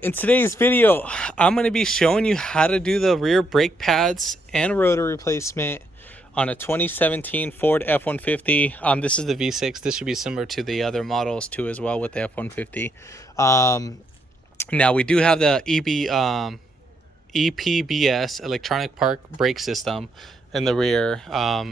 In today's video, I'm going to be showing you how to do the rear brake pads and rotor replacement on a 2017 Ford F150. This is the V6. This should be similar to the other models too as well with the F150. Now we do have the EPBS, electronic park brake system, in the rear.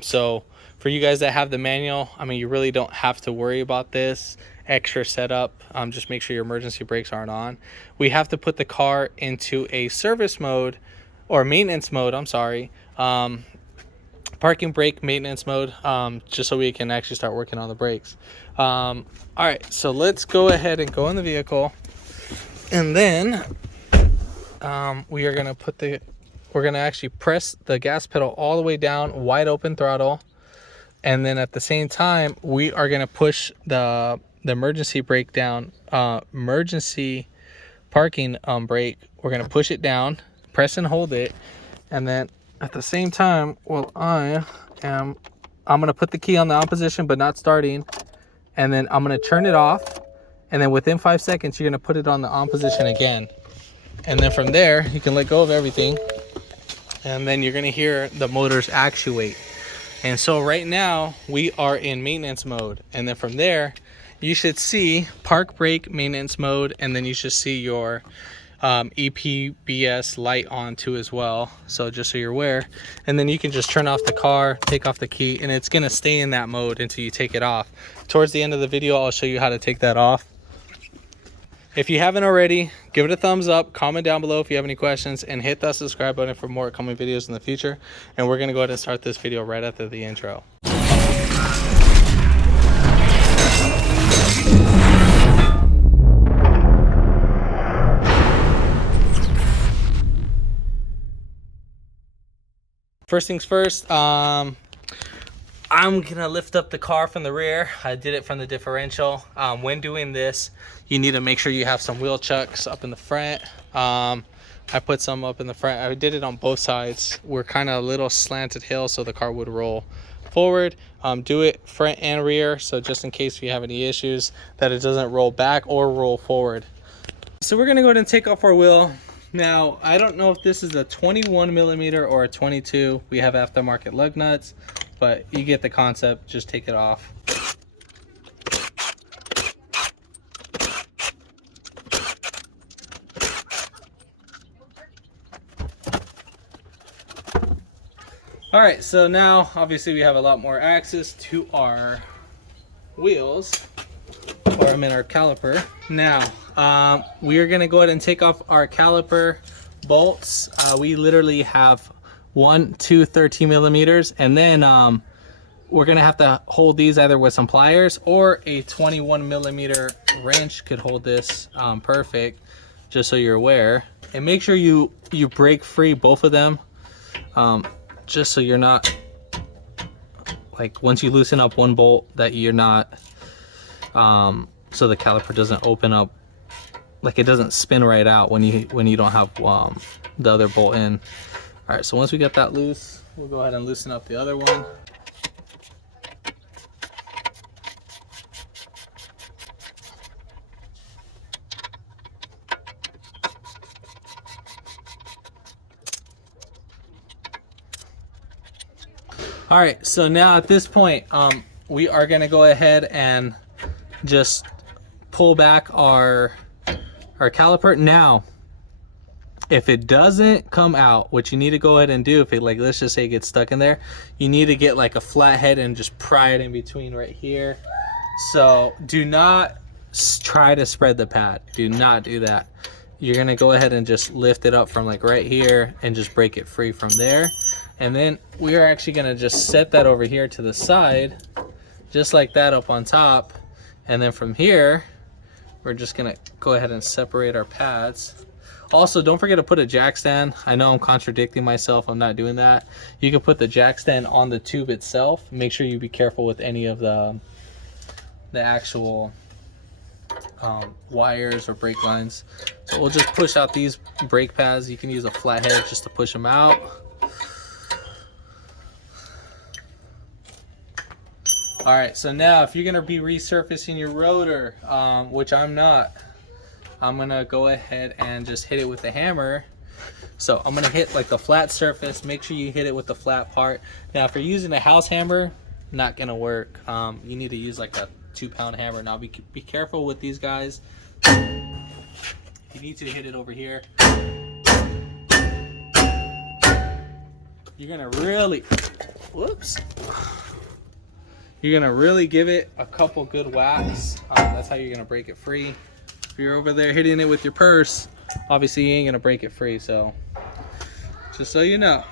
So for you guys that have the manual, I mean, you really don't have to worry about this extra setup. Just make sure your emergency brakes aren't on. We have to put the car into a service mode or maintenance mode, I'm sorry, parking brake maintenance mode, just so we can actually start working on the brakes. All right, so let's go ahead and go in the vehicle, and then we're gonna actually press the gas pedal all the way down, wide open throttle, and then at the same time we are gonna push the emergency brake down, emergency parking brake. We're gonna push it down, press and hold it, and then at the same time, I'm gonna put the key on the on position but not starting, and then I'm gonna turn it off, and then within 5 seconds you're gonna put it on the on position again. And then from there, you can let go of everything, and then you're gonna hear the motors actuate. And so right now we are in maintenance mode, and then from there you should see park brake maintenance mode, and then you should see your EPBS light on too as well, so just so you're aware. And then you can just turn off the car, take off the key, and it's gonna stay in that mode until you take it off. Towards the end of the video, I'll show you how to take that off. If you haven't already, give it a thumbs up, comment down below if you have any questions, and hit that subscribe button for more upcoming videos in the future. And we're going to go ahead and start this video right after the intro. First things first, I'm gonna lift up the car from the rear. I did it from the differential. When doing this, you need to make sure you have some wheel chucks up in the front. I put some up in the front. I did it on both sides. We're kind of a little slanted hill, so the car would roll forward. Do it front and rear, so just in case you have any issues that it doesn't roll back or roll forward. So we're gonna go ahead and take off our wheel. Now, I don't know if this is a 21 millimeter or a 22. We have aftermarket lug nuts, but you get the concept. Just take it off. All right, so now obviously we have a lot more access to our wheels, or I mean our caliper. Now we are gonna go ahead and take off our caliper bolts. We literally have 1, 2, 13 millimeters, and then we're gonna have to hold these either with some pliers, or a 21 millimeter wrench could hold this perfect, just so you're aware. And make sure you break free both of them, just so you're not, like, once you loosen up one bolt, that you're not so the caliper doesn't open up, like it doesn't spin right out when you don't have the other bolt in. All right, so once we got that loose, we'll go ahead and loosen up the other one. All right, so now at this point, we are gonna go ahead and just pull back our caliper. Now, if it doesn't come out, what you need to go ahead and do, if it, like, let's just say it gets stuck in there, you need to get like a flat head and just pry it in between right here. So do not try to spread the pad. Do not do that. You're gonna go ahead and just lift it up from like right here and just break it free from there. And then we are actually gonna just set that over here to the side, just like that, up on top. And then from here, we're just gonna go ahead and separate our pads. Also, don't forget to put a jack stand. I know I'm contradicting myself, I'm not doing that. You can put the jack stand on the tube itself. Make sure you be careful with any of the actual wires or brake lines. So we'll just push out these brake pads. You can use a flathead just to push them out. All right, so now if you're gonna be resurfacing your rotor, which I'm not, I'm gonna go ahead and just hit it with the hammer. So I'm gonna hit like the flat surface. Make sure you hit it with the flat part. Now if you're using a house hammer, not gonna work. You need to use like a 2-pound hammer. Now be careful with these guys. You need to hit it over here. You're gonna really, whoops. You're gonna really give it a couple good whacks. That's how you're gonna break it free. If you're over there hitting it with your purse, obviously you ain't gonna break it free, so just so you know.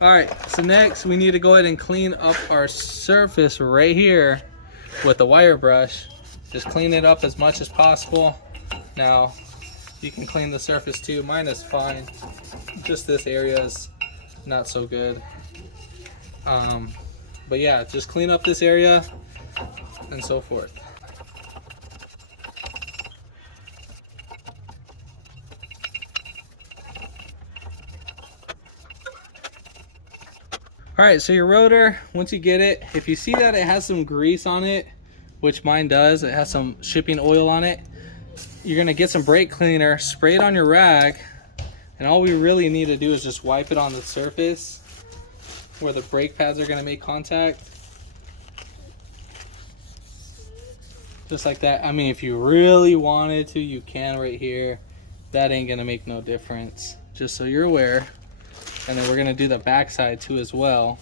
All right, so next we need to go ahead and clean up our surface right here with the wire brush. Just clean it up as much as possible. Now, you can clean the surface too. Mine is fine. Just this area is not so good. But yeah, just clean up this area and so forth. All right, so your rotor, once you get it, if you see that it has some grease on it, which mine does, it has some shipping oil on it, you're gonna get some brake cleaner, spray it on your rag, and all we really need to do is just wipe it on the surface where the brake pads are gonna make contact. Just like that. I mean, if you really wanted to, you can right here. That ain't gonna make no difference, just so you're aware. And then we're gonna do the backside too as well.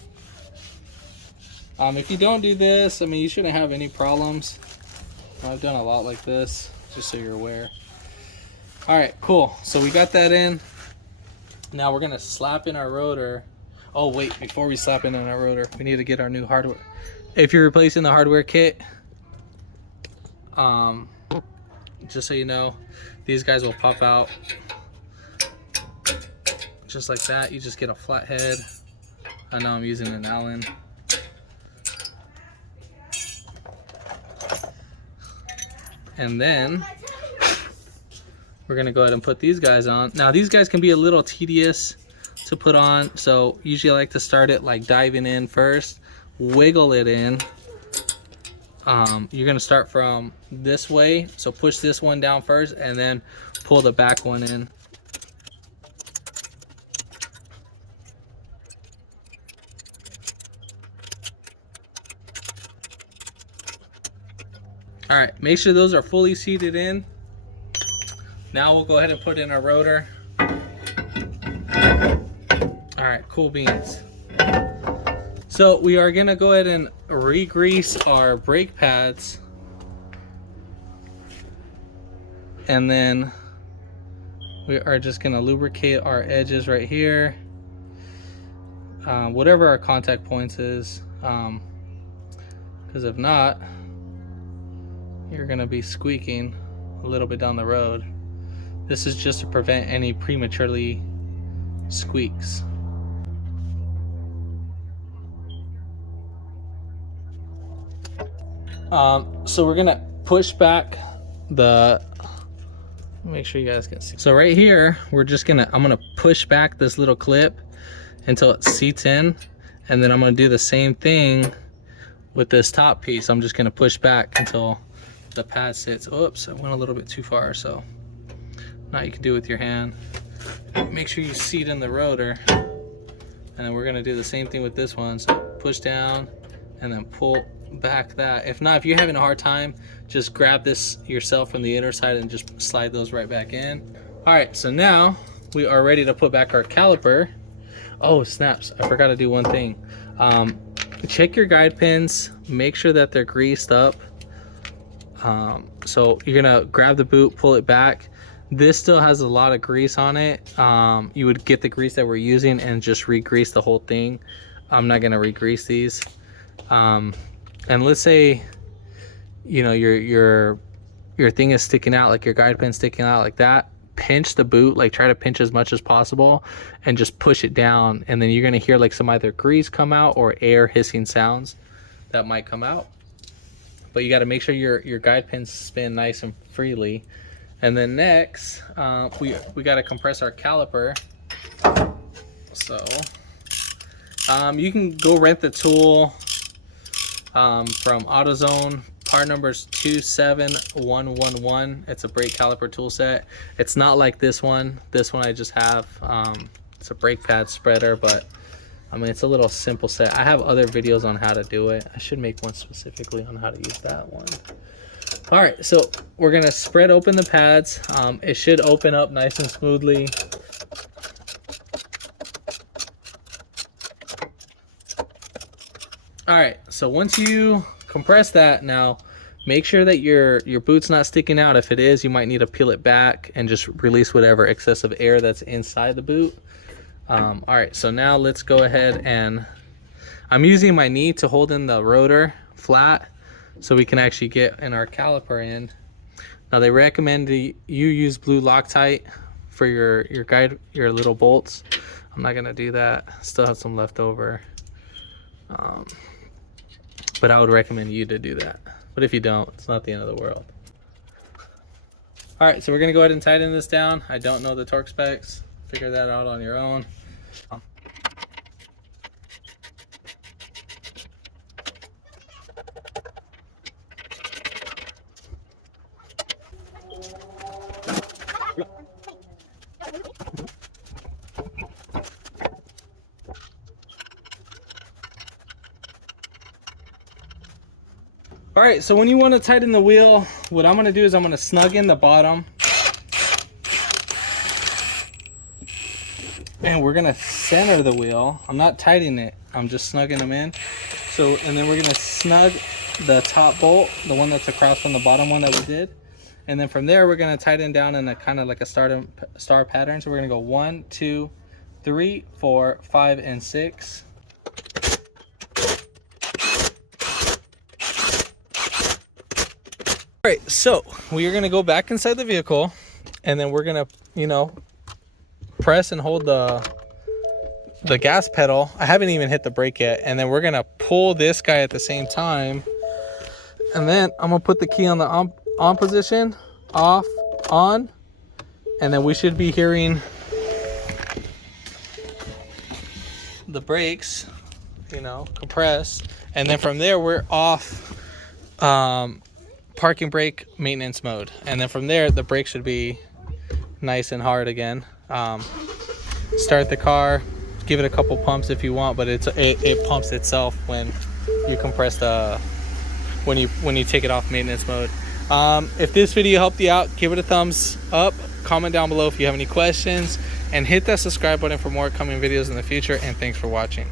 If you don't do this, I mean, you shouldn't have any problems. I've done a lot like this, just so you're aware. All right, cool. So we got that in. Now we're gonna slap in our rotor. Oh wait, before we slap in our rotor, we need to get our new hardware. If you're replacing the hardware kit, just so you know, these guys will pop out just like that. You just get a flat head. I know I'm using an Allen. And then we're gonna go ahead and put these guys on. Now these guys can be a little tedious to put on, so usually I like to start it like diving in first, wiggle it in. You're gonna start from this way, so push this one down first and then pull the back one in. All right, make sure those are fully seated in. Now we'll go ahead and put in our rotor. All right, cool beans. So we are gonna go ahead and re-grease our brake pads. And then we are just gonna lubricate our edges right here. Whatever our contact points is, because if not, you're gonna be squeaking a little bit down the road. This is just to prevent any prematurely squeaks. So we're gonna push back the, make sure you guys can see. So right here, I'm gonna push back this little clip until it seats in, and then I'm gonna do the same thing with this top piece. I'm just gonna push back until the pad sits. Oops, I went a little bit too far. So now you can do it with your hand. Make sure you seat in the rotor, and then we're gonna do the same thing with this one. So push down and then pull back that. If not, if you're having a hard time, just grab this yourself from the inner side and just slide those right back in. All right, so now we are ready to put back our caliper. Oh snaps, I forgot to do one thing. Check your guide pins, make sure that they're greased up. So you're gonna grab the boot, pull it back. This still has a lot of grease on it. You would get the grease that we're using and just re-grease the whole thing. I'm not gonna re-grease these. And let's say, you know, your thing is sticking out, like your guide pin sticking out like that. Pinch the boot, like try to pinch as much as possible and just push it down. And then you're gonna hear like some either grease come out or air hissing sounds that might come out. But you gotta make sure your guide pins spin nice and freely. And then next, we gotta compress our caliper. So you can go rent the tool from AutoZone. Part number is 27111. It's a brake caliper tool set. It's not like this one. This one I just have. It's a brake pad spreader, but I mean, it's a little simple set. I have other videos on how to do it. I should make one specifically on how to use that one. All right, so we're gonna spread open the pads. It should open up nice and smoothly. All right, so once you compress that, now make sure that your boot's not sticking out. If it is, you might need to peel it back and just release whatever excessive air that's inside the boot. All right, so now let's go ahead, and I'm using my knee to hold in the rotor flat so we can actually get in our caliper in. Now they recommend you use blue Loctite for your little bolts. I'm not gonna do that. Still have some left over. But I would recommend you to do that. But if you don't, it's not the end of the world. All right, so we're gonna go ahead and tighten this down. I don't know the torque specs. Figure that out on your own. All right, so when you want to tighten the wheel, what I'm going to do is I'm going to snug in the bottom. And we're going to center the wheel. I'm not tightening it. I'm just snugging them in. So, and then we're going to snug the top bolt, the one that's across from the bottom one that we did. And then from there, we're going to tighten down in a kind of like a star pattern. So we're going to go 1, 2, 3, 4, 5, and 6. All right, so we are going to go back inside the vehicle, and then we're going to, you know, press and hold the gas pedal. I haven't even hit the brake yet. And then we're going to pull this guy at the same time. And then I'm going to put the key on the on position, off, on, and then we should be hearing the brakes, you know, compress. And then from there, we're off parking brake maintenance mode, and then from there the brake should be nice and hard again. Start the car, give it a couple pumps if you want, but it pumps itself when you compress when you take it off maintenance mode. If this video helped you out, give it a thumbs up, comment down below if you have any questions, and hit that subscribe button for more coming videos in the future. And thanks for watching.